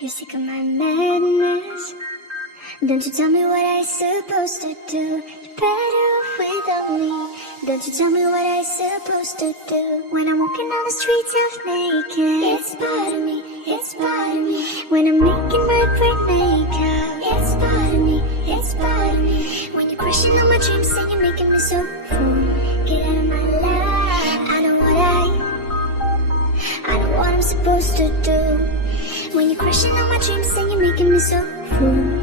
You're sick of my madness. Don't you tell me what I'm supposed to do. You're better off without me. Don't you tell me what I'm supposed to do. When I'm walking on the streets half naked, it's part of me, it's part of me. When I'm making my break makeup, it's part of me, it's part of me. When you're crushing on my dreams and you're making me so full. Get out of my life. I know what I'm supposed to do. When you're crushing on my dreams and you're making me so full.